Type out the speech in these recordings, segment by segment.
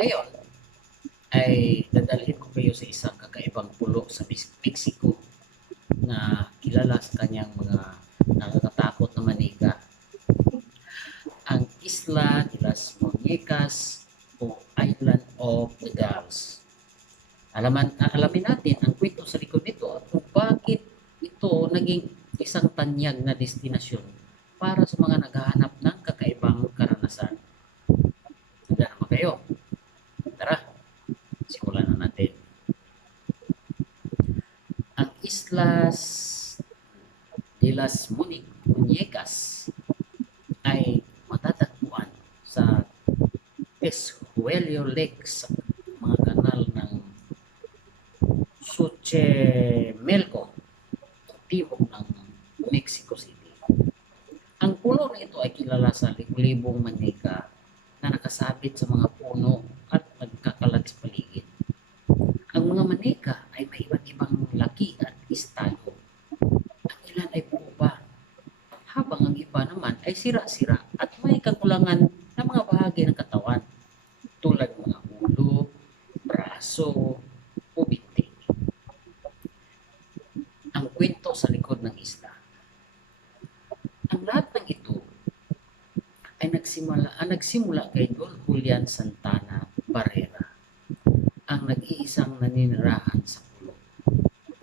Ngayon, ay dadalhin ko kayo sa isang kakaibang pulo sa Mex- Mexico na kilala sa kanyang mga nakakatakot na manika. Ang Isla de las Muñecas o Island of the Dolls. Alaman, alamin natin ang kwento sa likod nito at kung bakit ito naging isang tanyag na destinasyon para sa mga naghahanap ng kakaibang karanasan. Handa naman kayo. Tara, na natin. Ang Islas de las Muni- Muñecas ay matatagpuan sa Escuelio Lake sa mga kanal ng Xochimilco, tibok ng Mexico City. Ang pulo na ito ay kilala sa liblibong manika na nakasabit sa mga puno at nagkakalat manika ay may iba't ibang laki at estado. Ang ilan ay pupa, habang ang iba naman ay sira-sira at may kakulangan na mga bahagi ng katawan tulad ng mga ulo, braso, o binti. Ang kwento sa likod ng isla. Ang lahat ng ito ay nagsimula, ang nagsimula kay Don Julian Santana Barrera, nag-iisang naninirahan sa pulo.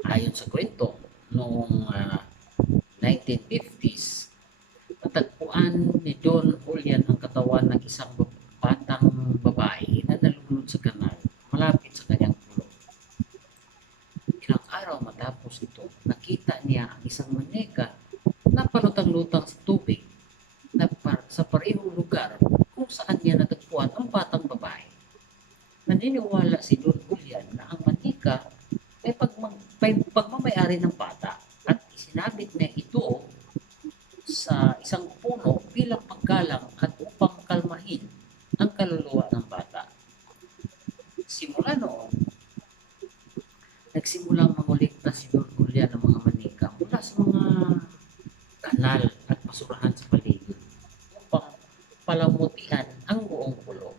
Ayon sa kwento, noong ah, 1950s, natagpuan ni Don Julian ang katawan ng isang batang babae na nalulunod sa kanal malapit sa kanyang pulo. Ilang araw matapos ito, nakita niya ang isang maneka na palutang-lutang sa tubig na par- sa parehong lugar kung saan niya natagpuan ang batang babae. Naniniwala si Don ang manika ay pagmang, may pagmamayari ng bata at isinabit niya ito sa isang puno bilang paggalang at upang kalmahin ang kaluluwa ng bata. Simula noon, nagsimulang mangulikta si Julian ng mga manika mula sa mga kanal at basurahan sa paligid upang palamutian ang buong pulo.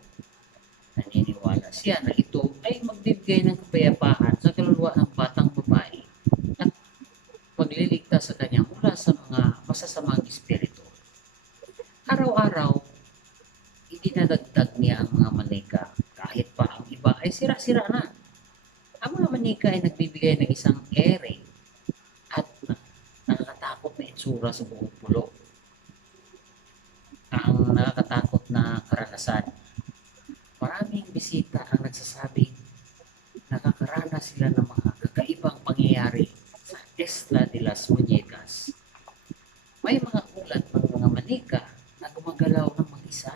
Naniniwala siya na ito ay magbibigay ng kapayapaan sa kaluluwa ng batang babae at magliligtas sa kanya mula sa mga masasamang espiritu. Araw-araw, idinadagdag niya ang mga manika kahit pa ang iba ay sira-sira na. Ang mga manika ay nagbibigay ng isang ere at na- nakakatakot na itsura sa buong pulo. Ang nakakatakot na karanasan. Maraming bisita ang nagsasabing nakakaranas sila ng mga kakaibang pangyayari sa Isla de las Muñecas. May mga ulat ng mga manika na gumagalaw ng mag-isa.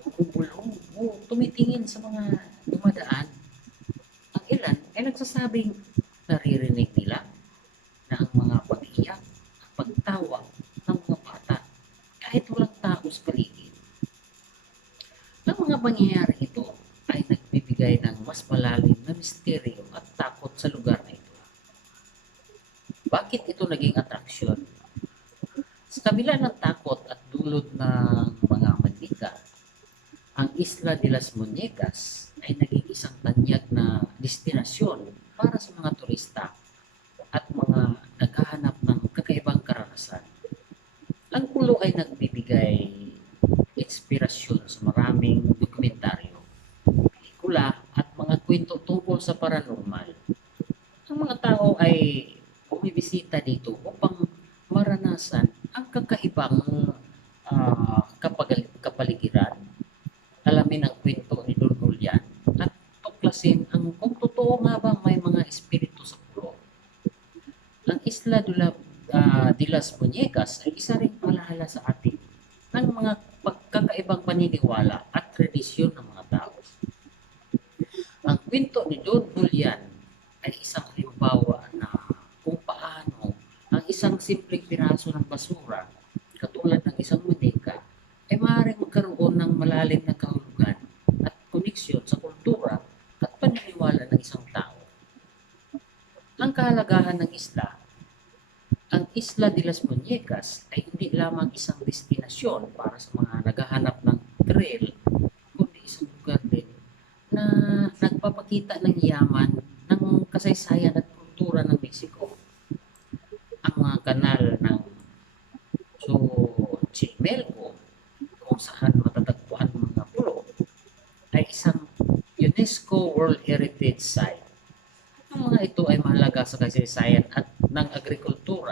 Bumubulong o tumitingin sa mga dumadaan. Ang ilan ay nagsasabing naririnig nila na ang mga pag-iyak pagtawa ng mga bata kahit walang tao sa paligid. Ang mga pangyayari ito ay nagbibigay ng mas malalim na misteryo at takot sa lugar na ito. Bakit ito naging atraksyon? Sa kabila ng takot at dulot ng mga manika, ang Isla de las Muñecas isang tanyag na destinasyon para sa mga turista at mga naghahanap ng kakaibang karanasan. Ang pulo ay nagbibigay inspirasyon sa maraming dokumentaryo, pelikula at mga kwento tungkol sa paranormal. Ang mga tao ay bumibisita dito upang maranasan ang kakaibang ah, kapagal- kapaligiran, alamin ang kwento ni Don Julian at tuklasin ang kung totoo nga ba may mga espiritu sa pulo. Ang Isla de, la, ah, de las Muñecas ay isa rin palahala sa atin ng mga pagkakaibang paniniwala at tradisyon ng mga tao. Ang kwento ni Don Julian ay isang halimbawa na kung paano ang isang simpleng piraso ng basura, katulad ng isang manika, ay maaaring magkaroon ng malalim na kahulugan at koneksyon sa kultura at paniniwala ng isang tao. Ang kahalagahan ng isla Isla de las Muñecas ay hindi lamang isang destinasyon para sa mga naghahanap ng trail, kundi isang lugar din nagpapakita ng yaman ng kasaysayan at kultura ng Mexico. Ang mga kanal ng so, Chimelco, kung saan matatagpuan mga pulo, ay isang UNESCO World Heritage Site. Ang mga ito ay mahalaga sa kasaysayan at ng agrikultura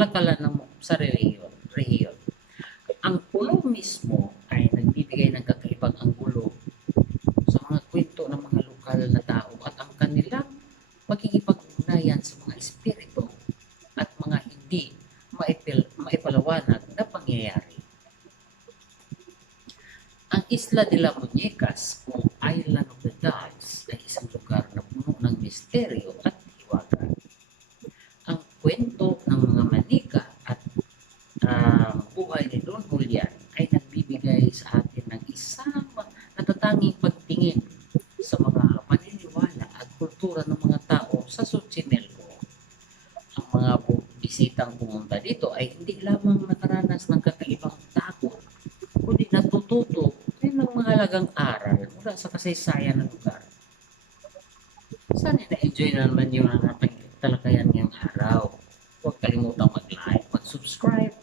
kalakalan ng sa rehiyon. rehiyon. Ang pulo mismo ay nagbibigay ng kakaibang anggulo sa mga kwento ng mga lokal na tao at ang kanilang pagkikipag-ugnayan sa mga espiritu at mga hindi maipil, maipalawanag na pangyayari. Ang Isla de la Muñecas o Island of the Dolls ay isang lugar na puno ng misteryo pagtingin sa mga paniniwala at kultura ng mga tao sa Xochimilco. Ang mga bisitang pumunta dito ay hindi lamang nakaranas ng kakaibang takot, kundi natututo rin ng mga halagang aral mula sa kasaysayan ng lugar. Sana na-enjoy na naman yung ating talakayan ngayong araw. Huwag kalimutang mag-like, mag-subscribe,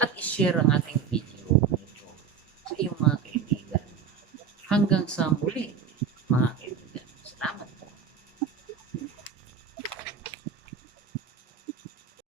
at i-share ang ating video. hanggang sa muli.